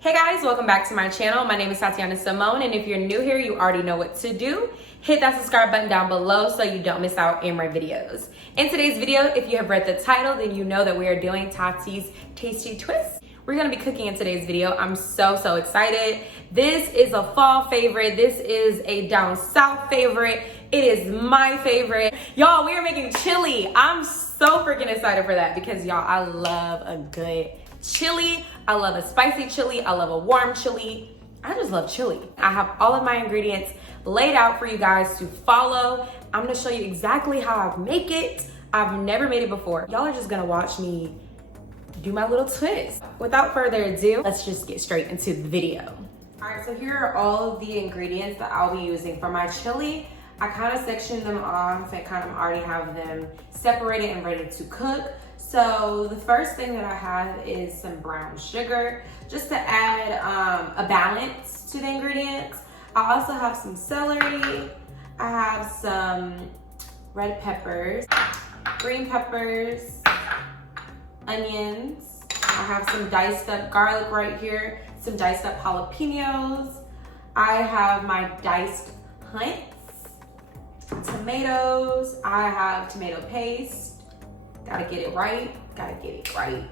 Hey guys, welcome back to my channel. My name is Tatiana Simone, and if you're new here, you already know what to do. Hit that subscribe button down below so you don't miss out in my videos. In today's video, if you have read the title, then you know that we are doing Taty's Tasty Twist. We're gonna be cooking in today's video. I'm so excited. This is a fall favorite. This is a down south favorite. It is my favorite. Y'all, we are making chili. I'm so freaking excited for that because y'all, I love a good chili. I love a spicy chili. I love a warm chili. I just love chili. I have all of my ingredients laid out for you guys to follow. I'm gonna show you exactly how I make it. I've never made it before. Y'all are just gonna watch me do my little twist. Without further ado, let's just get straight into the video. All right, so here are all of the ingredients that I'll be using for my chili. I kind of sectioned them off and kind of already have them separated and ready to cook. So the first thing that I have is some brown sugar, just to add a balance to the ingredients. I also have some celery. I have some red peppers, green peppers, onions. I have some diced up garlic right here, some diced up jalapenos. I have my diced hunts, tomatoes. I have tomato paste. Gotta get it right, gotta get it right.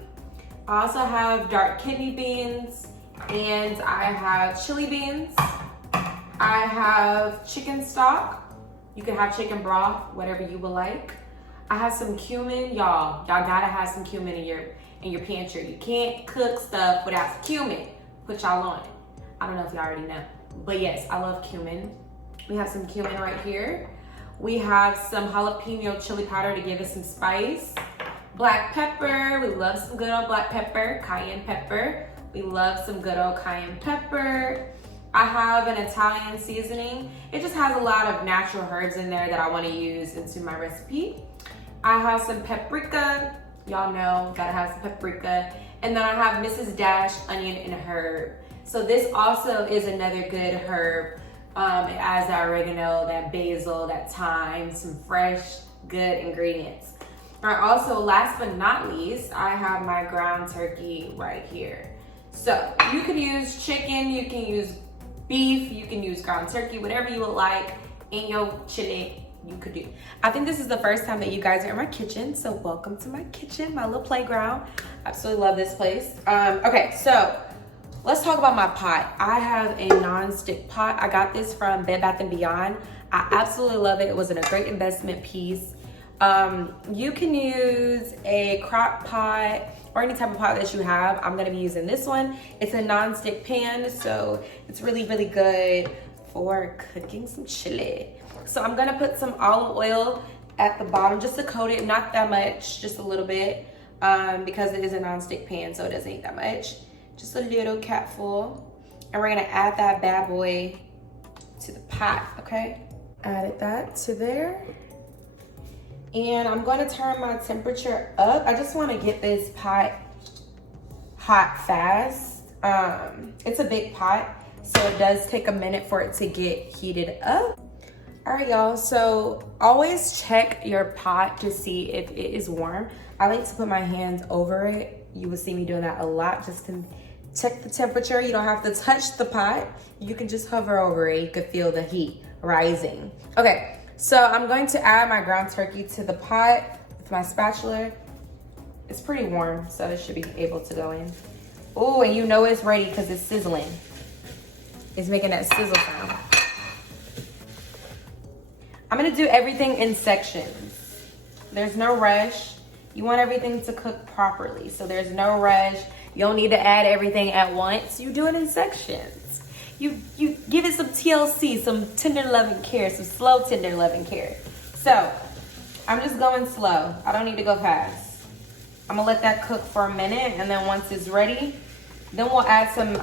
I also have dark kidney beans, and I have chili beans. I have chicken stock. You can have chicken broth, whatever you would like. I have some cumin. Y'all gotta have some cumin in your pantry. You can't cook stuff without cumin. Put y'all on it. I don't know if y'all already know, but yes, I love cumin. We have some cumin right here. We have some jalapeno chili powder to give it some spice. Black pepper, we love some good old black pepper. Cayenne pepper, we love some good old cayenne pepper. I have an Italian seasoning. It just has a lot of natural herbs in there that I want to use into my recipe. I have some paprika. Y'all know, gotta have some paprika. And then I have Mrs. Dash onion and herb. So this also is another good herb. It adds that oregano, that basil, that thyme, some fresh, good ingredients. All right, also, last but not least, I have my ground turkey right here. So you can use chicken, you can use beef, you can use ground turkey, whatever you would like in your chili, you could do. I think this is the first time that you guys are in my kitchen, so welcome to my kitchen, my little playground. Absolutely love this place. Okay, so let's talk about my pot. I have a non-stick pot. I got this from Bed Bath & Beyond. I absolutely love it. It was a great investment piece. You can use a crock pot or any type of pot that you have. I'm gonna be using this one. It's a non-stick pan, so it's really good for cooking some chili. So I'm gonna put some olive oil at the bottom just to coat it, not that much, just a little bit, because it is a non-stick pan, so it doesn't need that much. Just a little capful. And we're gonna add that bad boy to the pot, okay? Added that to there. And I'm going to turn my temperature up. I just want to get this pot hot fast. It's a big pot, so it does take a minute for it to get heated up. All right, y'all, so always check your pot to see if it is warm. I like to put my hands over it. You will see me doing that a lot just to check the temperature. You don't have to touch the pot. You can just hover over it. You can feel the heat rising. Okay. So I'm going to add my ground turkey to the pot with my spatula. It's pretty warm, so it should be able to go in. Oh, and you know it's ready because it's sizzling. It's making that sizzle sound. I'm gonna do everything in sections. There's no rush. You want everything to cook properly, so there's no rush. You don't need to add everything at once. You do it in sections. You give it some TLC, some tender loving care, some slow tender loving care. So I'm just going slow. I don't need to go fast. I'm gonna let that cook for a minute, and then once it's ready, then we'll add some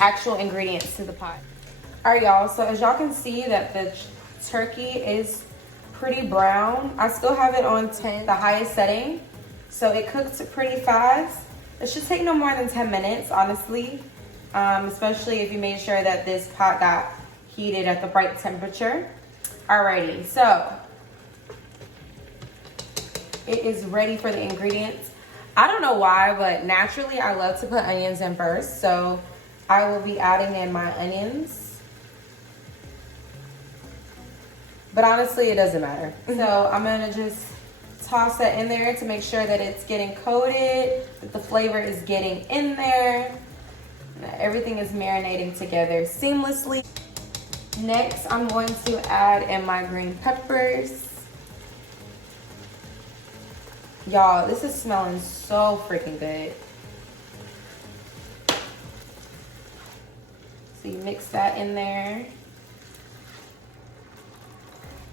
actual ingredients to the pot. All right, y'all, so as y'all can see that the turkey is pretty brown. I still have it on 10, the highest setting, so it cooks pretty fast. It should take no more than 10 minutes, honestly. Especially if you made sure that this pot got heated at the right temperature. Alrighty, so it is ready for the ingredients. I don't know why, but naturally I love to put onions in first. So I will be adding in my onions. But honestly, it doesn't matter. So I'm gonna just toss that in there to make sure that it's getting coated, that the flavor is getting in there, and that everything is marinating together seamlessly. Next, I'm going to add in my green peppers. Y'all, this is smelling so freaking good. So you mix that in there.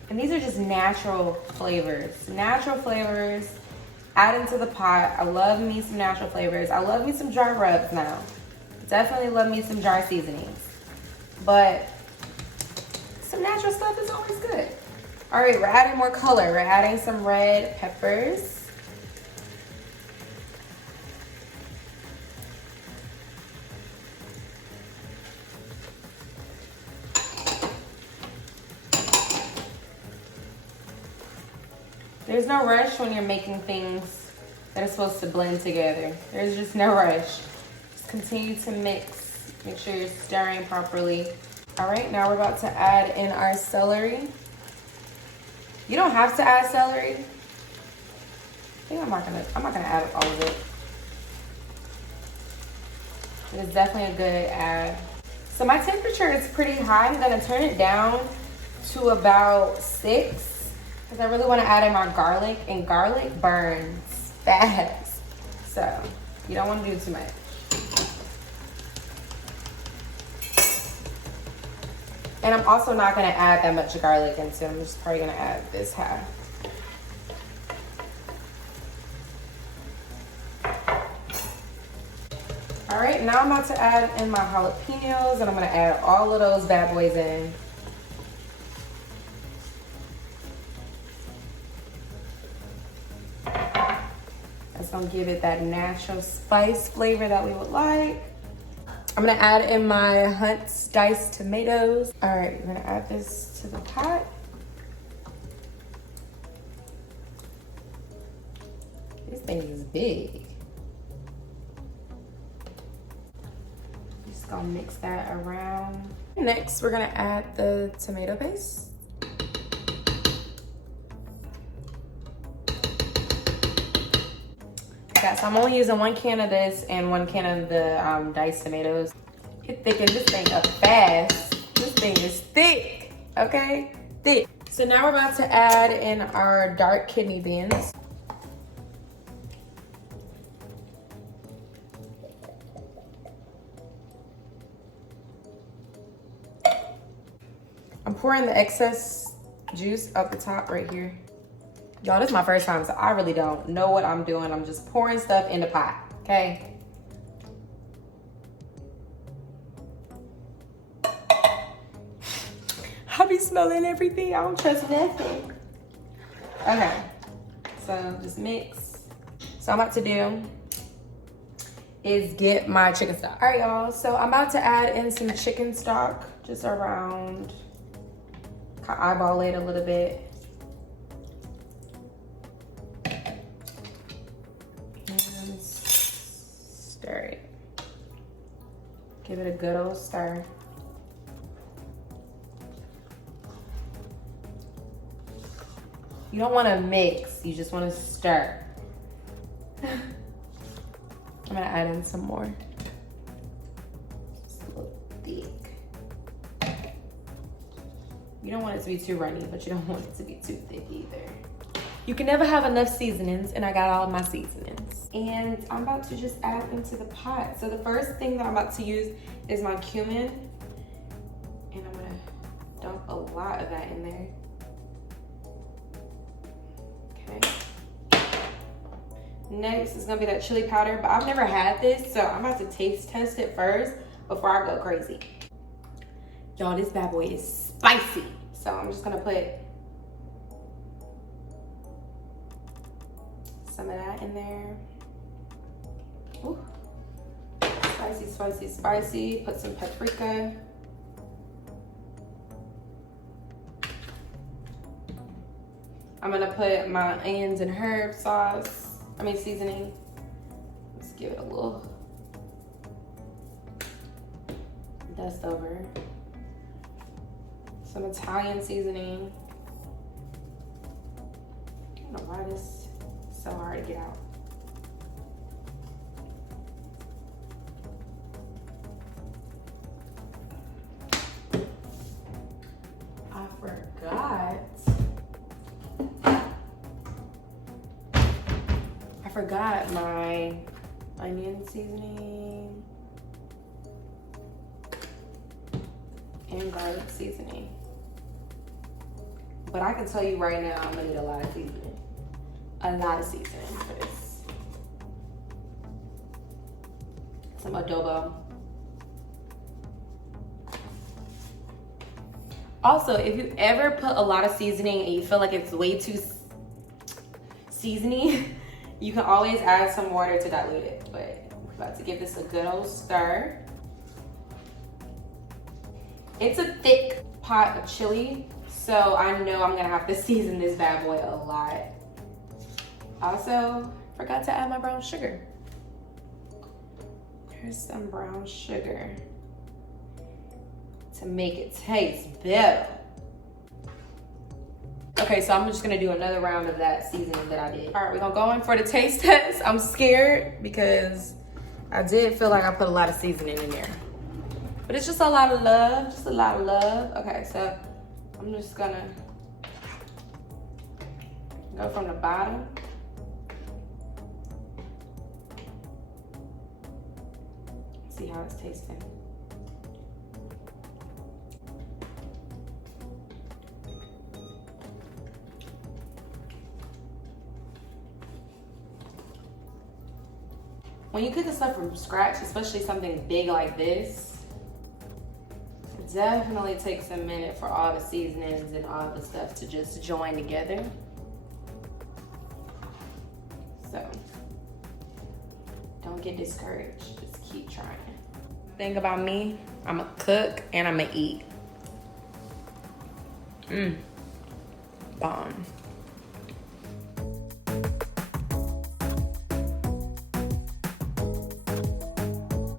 And these are just natural flavors. Natural flavors, add into the pot. I love me some natural flavors. I love me some dry rubs now. Definitely love me some dry seasonings. But some natural stuff is always good. All right, we're adding more color. We're adding some red peppers. There's no rush when you're making things that are supposed to blend together. There's just no rush. Just continue to mix. Make sure you're stirring properly. All right, now we're about to add in our celery. You don't have to add celery. I think I'm not gonna add all of it. It is definitely a good add. So my temperature is pretty high. I'm gonna turn it down to about 6. Because I really want to add in my garlic, and garlic burns fast. So you don't want to do too much. And I'm also not going to add that much garlic into it. I'm just probably going to add this half. All right, now I'm about to add in my jalapenos, and I'm going to add all of those bad boys in. That's gonna give it that natural spice flavor that we would like. I'm gonna add in my Hunt's diced tomatoes. All right, we're gonna add this to the pot. This thing is big. Just gonna mix that around. Next, we're gonna add the tomato paste. Yeah, so I'm only using 1 can of this and 1 can of the diced tomatoes. It thickens this thing up fast. This thing is thick, okay? Thick. So now we're about to add in our dark kidney beans. I'm pouring the excess juice up the top right here. Y'all, this is my first time, so I really don't know what I'm doing. I'm just pouring stuff in the pot, okay? I be smelling everything. I don't trust nothing. Okay, so just mix. So I'm about to do is get my chicken stock. All right, y'all, so I'm about to add in some chicken stock, just around, eyeball it a little bit. Stir it. Give it a good old stir. You don't want to mix, you just want to stir. I'm gonna add in some more. Just a little thick. You don't want it to be too runny, but you don't want it to be too thick either. You can never have enough seasonings, and I got all of my seasonings. And I'm about to just add them to the pot. So the first thing that I'm about to use is my cumin. And I'm gonna dump a lot of that in there. Okay. Next is gonna be that chili powder, but I've never had this, so I'm about to taste test it first before I go crazy. Y'all, this bad boy is spicy. So I'm just gonna put some of that in there. Ooh. Spicy, spicy, spicy. Put some paprika. I'm gonna put my onions and herb sauce. Seasoning. give it a little dust over. Some Italian seasoning. I don't know why this is so hard to get out. I forgot my onion seasoning and garlic seasoning. But I can tell you right now, I'm gonna need a lot of seasoning. A lot of seasoning for this. Some adobo. Also, if you ever put a lot of seasoning and you feel like it's way too seasony, you can always add some water to dilute it. But we're about to give this a good old stir. It's a thick pot of chili, so I know I'm gonna have to season this bad boy a lot. Also, forgot to add my brown sugar. Here's some brown sugar to make it taste better. Okay, so I'm just gonna do another round of that seasoning that I did. All right, we're gonna go in for the taste test. I'm scared because I did feel like I put a lot of seasoning in there. But it's just a lot of love, just a lot of love. Okay, so I'm just gonna go from the bottom. See how it's tasting. When you cook the stuff from scratch, especially something big like this, it definitely takes a minute for all the seasonings and all the stuff to just join together. So, don't get discouraged, just keep trying. Thing about me, I'm a cook and I'm a eat. Bomb.